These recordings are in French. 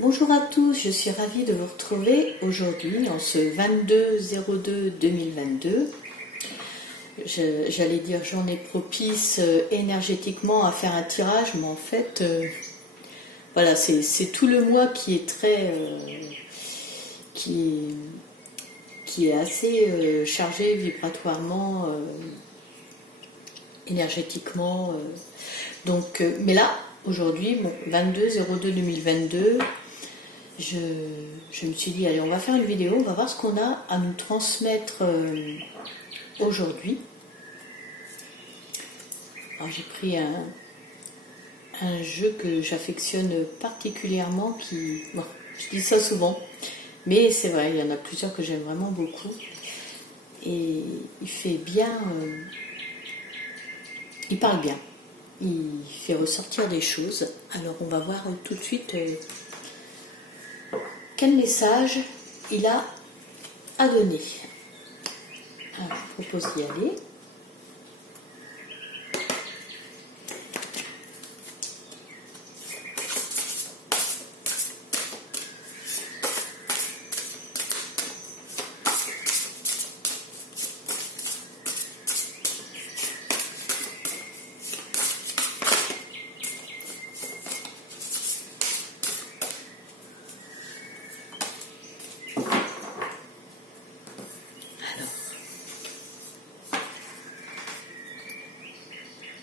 Bonjour à tous, je suis ravie de vous retrouver aujourd'hui en ce 22/02/2022. J'allais dire journée propice énergétiquement à faire un tirage, mais en fait, voilà, c'est tout le mois qui est très, qui est assez chargé vibratoirement, énergétiquement. Donc, mais là, aujourd'hui, bon, 22/02/2022. Je me suis dit, allez, on va faire une vidéo, on va voir ce qu'on a à nous transmettre aujourd'hui. Alors j'ai pris un jeu que j'affectionne particulièrement, bon, je dis ça souvent, mais c'est vrai, il y en a plusieurs que j'aime vraiment beaucoup. Et il fait bien, il parle bien, il fait ressortir des choses. Alors on va voir tout de suite quel message il a à donner. Alors, je propose d'y aller.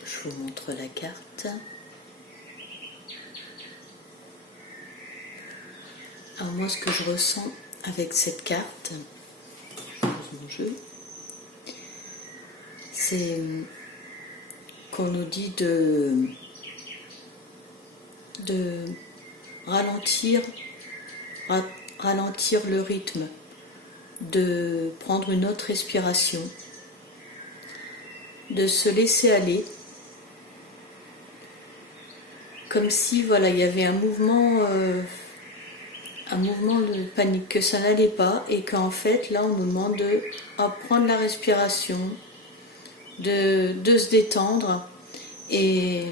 Je vous montre la carte. Alors moi, ce que je ressens avec cette carte, mon jeu, c'est qu'on nous dit de ralentir le rythme, de prendre une autre respiration, de se laisser aller, comme si voilà, il y avait un mouvement de panique, que ça n'allait pas, et qu'en fait là on nous demande de prendre la respiration, de se détendre et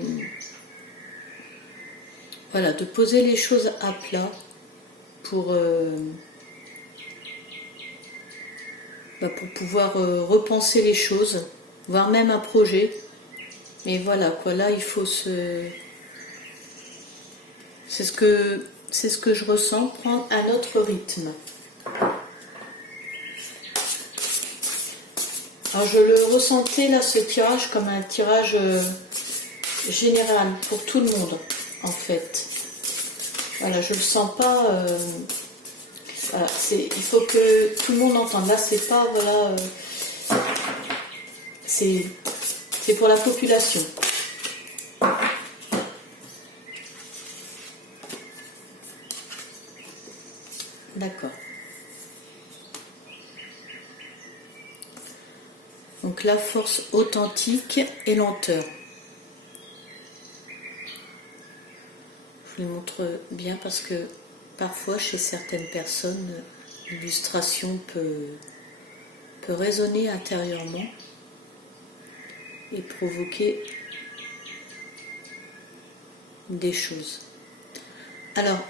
voilà, de poser les choses à plat pour pouvoir repenser les choses, voire même un projet. Mais voilà quoi, là il faut c'est ce que je ressens, prendre un autre rythme. Alors je le ressentais là, ce tirage, comme un tirage général pour tout le monde en fait. Voilà, je le sens pas. Voilà, il faut que tout le monde entende. Là, c'est pas voilà. C'est pour la population. D'accord. Donc la force authentique et lenteur. Je vous les montre bien parce que parfois chez certaines personnes, l'illustration peut résonner intérieurement et provoquer des choses. Alors,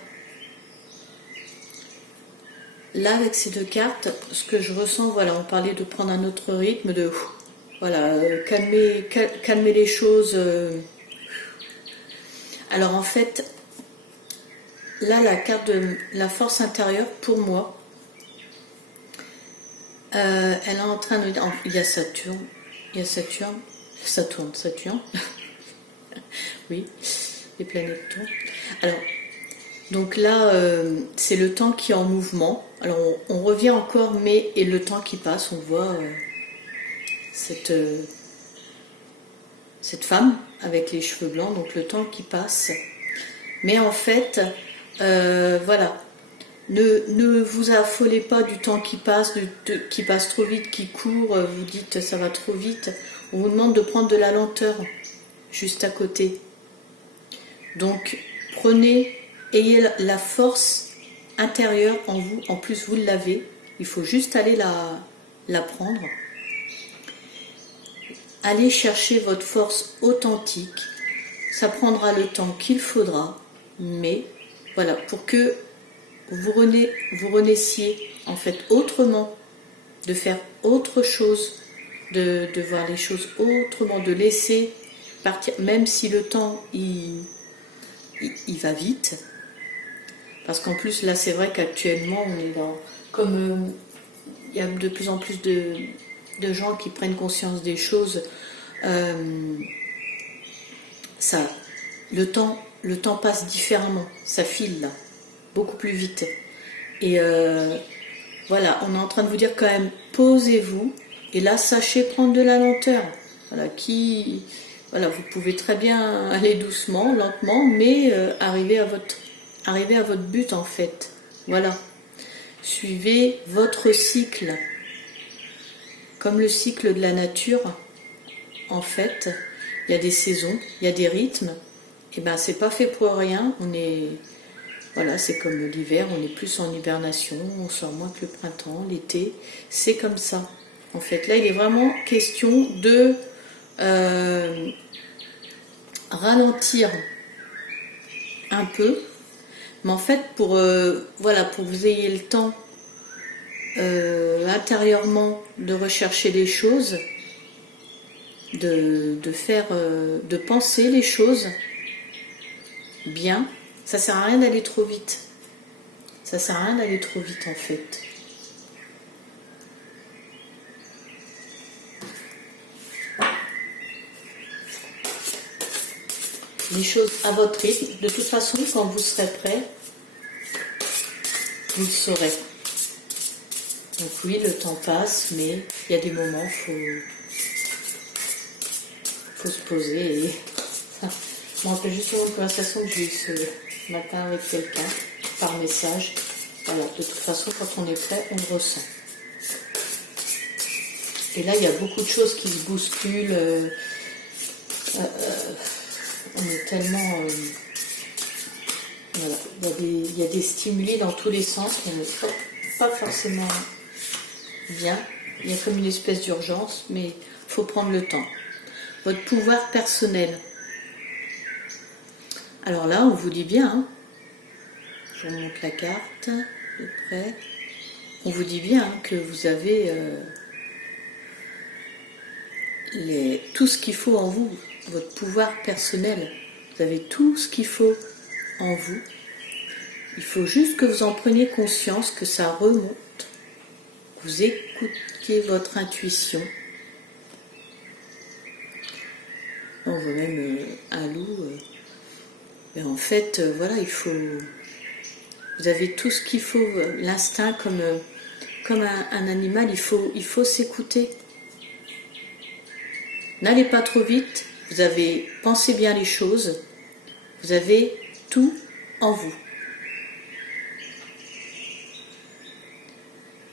là, avec ces deux cartes, ce que je ressens, voilà, on parlait de prendre un autre rythme, de voilà, calmer les choses. Alors en fait, là, la carte de la force intérieure, pour moi, elle est en train de... Il y a Saturne, oui, les planètes tournent. Alors, donc là, c'est le temps qui est en mouvement. Alors, on revient encore, mais et le temps qui passe, on voit cette femme avec les cheveux blancs, donc le temps qui passe. Mais en fait, voilà, ne vous affolez pas du temps qui passe, qui passe trop vite, qui court, vous dites ça va trop vite. On vous demande de prendre de la lenteur juste à côté. Donc, ayez la force intérieure en vous, en plus vous l'avez, il faut juste aller la prendre. Allez chercher votre force authentique, ça prendra le temps qu'il faudra, mais voilà, pour que vous renaissiez en fait autrement, de faire autre chose, de voir les choses autrement, de laisser partir, même si le temps il va vite. Parce qu'en plus là c'est vrai qu'actuellement on est dans, comme il y a de plus en plus de gens qui prennent conscience des choses, ça, le temps passe différemment, ça file là, beaucoup plus vite. Et voilà, on est en train de vous dire quand même, posez-vous, et là sachez prendre de la lenteur. Voilà, voilà, vous pouvez très bien aller doucement, lentement, mais arriver à votre but en fait. Voilà. Suivez votre cycle, comme le cycle de la nature. En fait, il y a des saisons, il y a des rythmes. Et ben, c'est pas fait pour rien. Voilà, c'est comme l'hiver, on est plus en hibernation, on sort moins que le printemps, l'été. C'est comme ça. En fait, là, il est vraiment question de ralentir un peu. Mais en fait, voilà, pour que vous ayez le temps intérieurement de rechercher les choses, de penser les choses bien, ça sert à rien d'aller trop vite. Ça sert à rien d'aller trop vite en fait. Les choses à votre rythme. De toute façon, quand vous serez prêt, vous le saurez. Donc oui, le temps passe, mais il y a des moments où faut se poser. Et je me rappelle justement une conversation que j'ai eue ce matin avec quelqu'un par message. Voilà, de toute façon, quand on est prêt, on le ressent. Et là, il y a beaucoup de choses qui se bousculent. On est tellement... voilà, il y a des stimuli dans tous les sens, on n'est pas forcément bien. Il y a comme une espèce d'urgence, mais il faut prendre le temps. Votre pouvoir personnel. Alors là, on vous dit bien, hein, je vous montre la carte de près, on vous dit bien hein, que vous avez tout ce qu'il faut en vous, votre pouvoir personnel. Vous avez tout ce qu'il faut en vous. Il faut juste que vous en preniez conscience, que ça remonte. Vous écoutiez votre intuition. On voit même un loup. Mais en fait, voilà, vous avez tout ce qu'il faut. L'instinct, comme un animal, il faut s'écouter. N'allez pas trop vite. Pensez bien les choses. Vous avez tout en vous.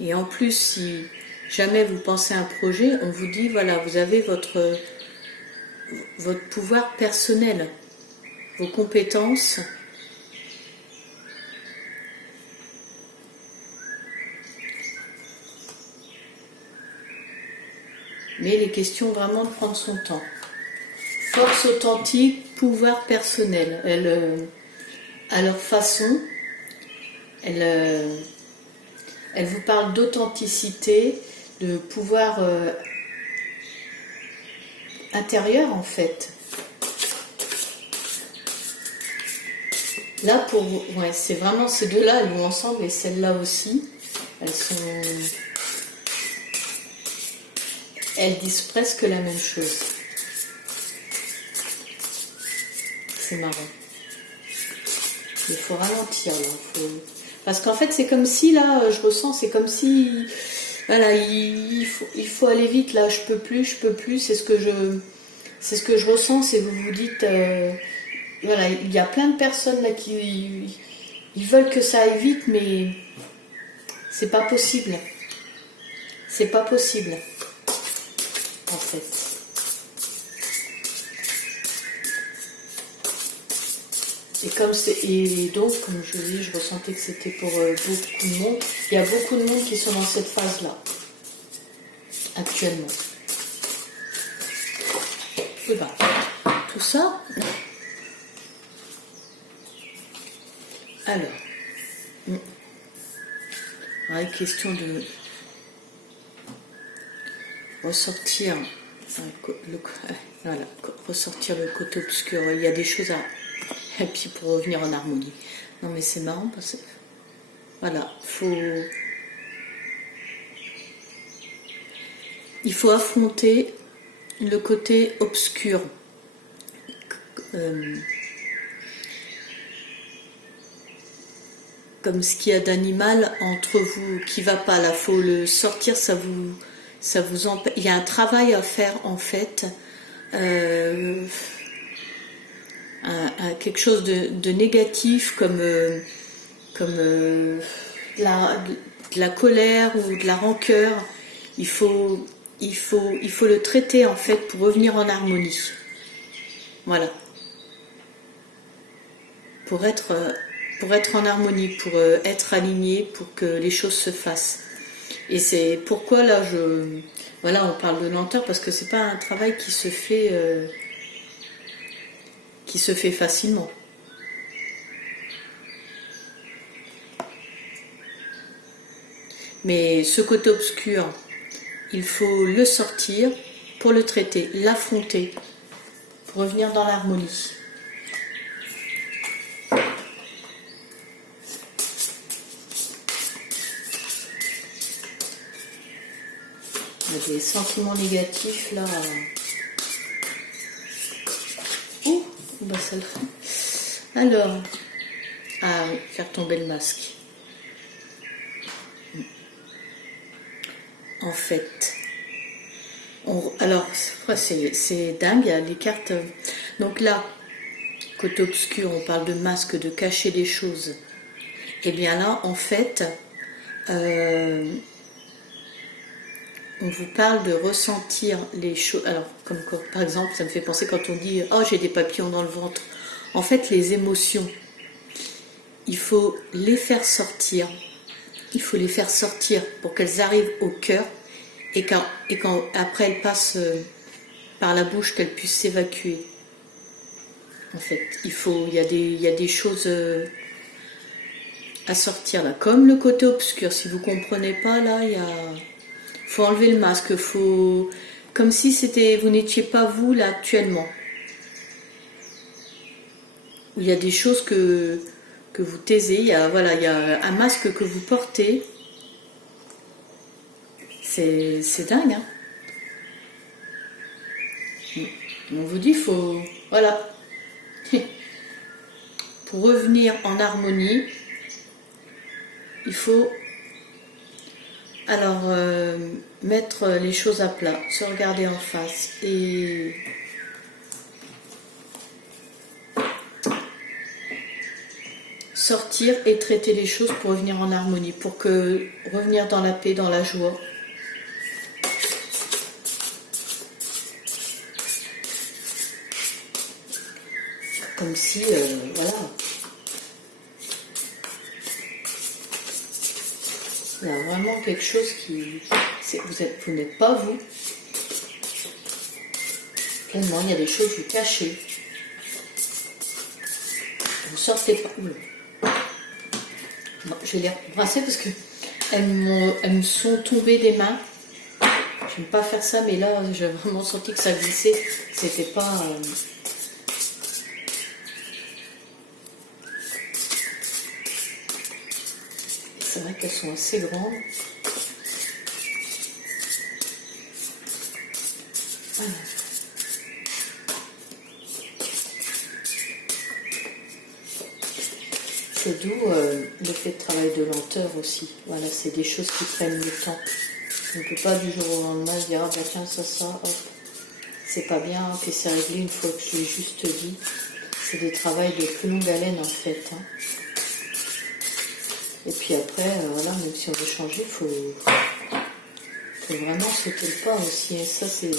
Et en plus, si jamais vous pensez à un projet, on vous dit, voilà, vous avez votre pouvoir personnel, vos compétences. Mais il est question vraiment de prendre son temps. Force authentique, pouvoir personnel. À leur façon, elle vous parle d'authenticité, de pouvoir intérieur en fait. Là, c'est vraiment ces deux-là, elles vont ensemble et celles-là aussi. Elles disent presque la même chose. C'est marrant. Il faut ralentir là. Parce qu'en fait, c'est comme si là, je ressens, c'est comme si, voilà, il faut aller vite là. Je peux plus. C'est ce que je ressens. C'est vous vous dites, voilà, il y a plein de personnes là qui ils veulent que ça aille vite, mais c'est pas possible. C'est pas possible. En fait. Et donc, comme je dis, je ressentais que c'était pour beaucoup de monde. Il y a beaucoup de monde qui sont dans cette phase-là, actuellement. Et ben, tout ça. Alors, Alors, question de ressortir voilà, ressortir le côté obscur. Il y a des choses à... Et puis pour revenir en harmonie. Non mais c'est marrant parce que... Voilà, il faut affronter le côté obscur. Comme ce qu'il y a d'animal entre vous qui va pas. Là, faut le sortir, ça vous empêche. Il y a un travail à faire en fait. Quelque chose de négatif comme de la colère ou de la rancœur. Il faut le traiter en fait pour revenir en harmonie. Voilà. Pour être en harmonie, pour être aligné, pour que les choses se fassent. Et c'est pourquoi là voilà, on parle de lenteur parce que c'est pas un travail qui se fait facilement. Mais ce côté obscur, il faut le sortir pour le traiter, l'affronter, pour revenir dans l'harmonie. Il y a des sentiments négatifs là. Ouh, bah ça le fait. Alors, ah oui, faire tomber le masque. En fait, alors c'est dingue, les cartes. Donc là, côté obscur, on parle de masque, de cacher des choses. Et bien là, en fait, on vous parle de ressentir les choses. Alors, comme par exemple, ça me fait penser quand on dit « Oh, j'ai des papillons dans le ventre ». En fait, les émotions, il faut les faire sortir. Il faut les faire sortir pour qu'elles arrivent au cœur et quand après elles passent par la bouche, qu'elles puissent s'évacuer. En fait, il y a des choses à sortir là. Comme le côté obscur, si vous ne comprenez pas, là, faut enlever le masque, comme si vous n'étiez pas vous là actuellement. Il y a des choses que vous taisez, il y a un masque que vous portez. C'est dingue, hein. On vous dit, voilà. Pour revenir en harmonie, il faut alors mettre les choses à plat, se regarder en face et sortir et traiter les choses pour revenir en harmonie, pour revenir dans la paix, dans la joie. Comme si, voilà, il y a vraiment quelque chose vous n'êtes pas vous. Tellement il y a des choses vous cachez. Vous sortez pas. Bon, je vais les brasser parce que elles me sont tombées des mains. Je n'aime pas faire ça, mais là j'ai vraiment senti que ça glissait. C'était pas. C'est vrai qu'elles sont assez grandes. Voilà. C'est d'où le fait de travail de lenteur aussi. Voilà, c'est des choses qui prennent du temps. On ne peut pas du jour au lendemain dire ah bah tiens ça, hop. C'est pas bien, puis c'est réglé une fois que je l'ai juste dit. C'est des travails de plus longue haleine en fait. Hein. Et puis après, voilà, même si on veut changer, il faut vraiment sauter le pas aussi. Et ça, c'est...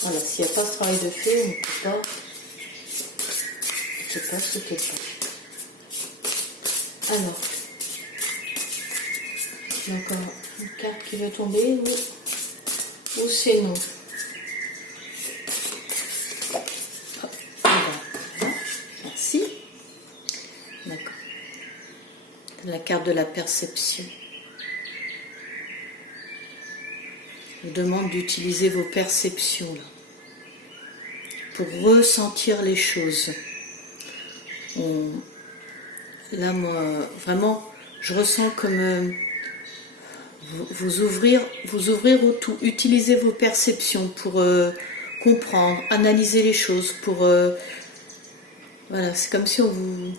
Voilà, s'il n'y a pas ce travail de fait, on ne peut pas sauter le pas. Alors, encore une carte qui va tomber, ou c'est non. Merci. D'accord. la carte de la perception. Je vous demande d'utiliser vos perceptions là, pour ressentir les choses. Là, moi, vraiment, je ressens comme vous ouvrir au tout. Utilisez vos perceptions pour comprendre, analyser les choses, pour voilà, c'est comme si on vous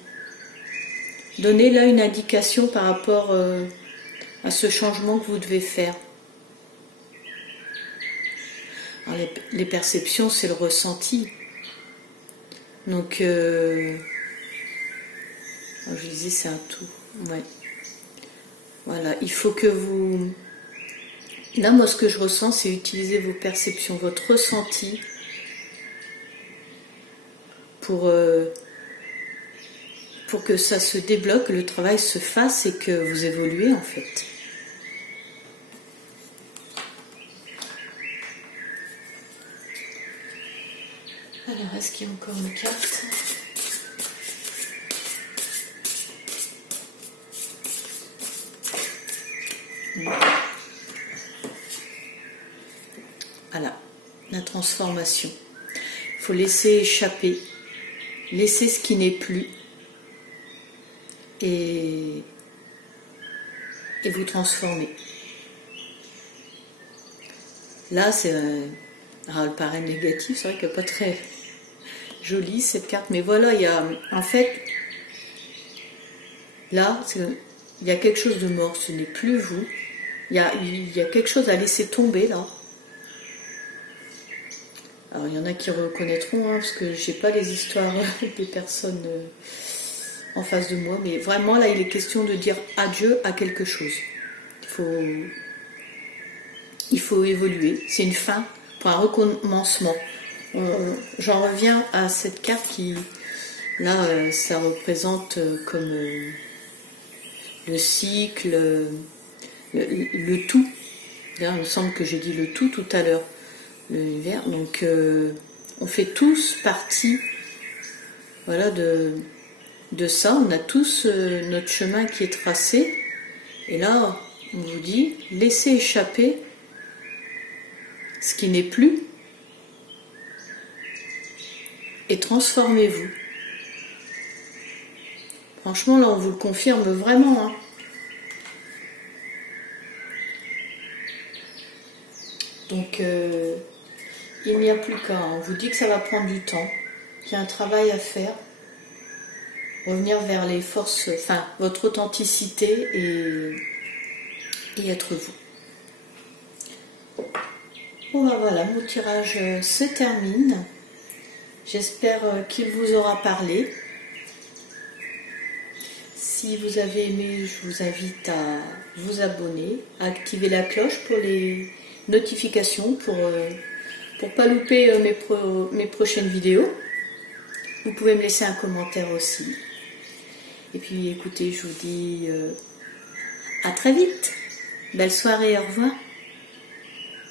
donnait là une indication par rapport à ce changement que vous devez faire. Alors, les perceptions, c'est le ressenti. Donc, je disais, c'est un tout. Ouais. Voilà, il faut que vous... Là, moi, ce que je ressens, c'est utiliser vos perceptions, votre ressenti pour que ça se débloque, que le travail se fasse et que vous évoluez, en fait. Alors, est-ce qu'il y a encore une carte ? Voilà, la transformation. Il faut laisser échapper, laisser ce qui n'est plus et vous transformer. Là, c'est le parrain négatif, c'est vrai qu'elle n'est pas très jolie cette carte, mais voilà, il y a en fait, là, il y a quelque chose de mort, ce n'est plus vous, il y a quelque chose à laisser tomber là. Alors il y en a qui reconnaîtront, hein, parce que j'ai pas les histoires des personnes en face de moi, mais vraiment là il est question de dire adieu à quelque chose. Il faut évoluer, c'est une fin pour un recommencement. J'en reviens à cette carte qui, là, ça représente comme le cycle, le tout. D'ailleurs, il me semble que j'ai dit le tout à l'heure. L'univers, donc on fait tous partie, voilà, de ça, on a tous notre chemin qui est tracé, et là on vous dit laissez échapper ce qui n'est plus et transformez-vous. Franchement là on vous le confirme vraiment, hein. Donc il n'y a plus qu'à, on vous dit que ça va prendre du temps, qu'il y a un travail à faire, revenir vers les forces, enfin votre authenticité et être vous. Bon ben voilà, mon tirage se termine. J'espère qu'il vous aura parlé. Si vous avez aimé, je vous invite à vous abonner, à activer la cloche pour les notifications, pour pas louper mes prochaines vidéos. Vous pouvez me laisser un commentaire aussi. Et puis écoutez, je vous dis à très vite. Belle soirée, au revoir.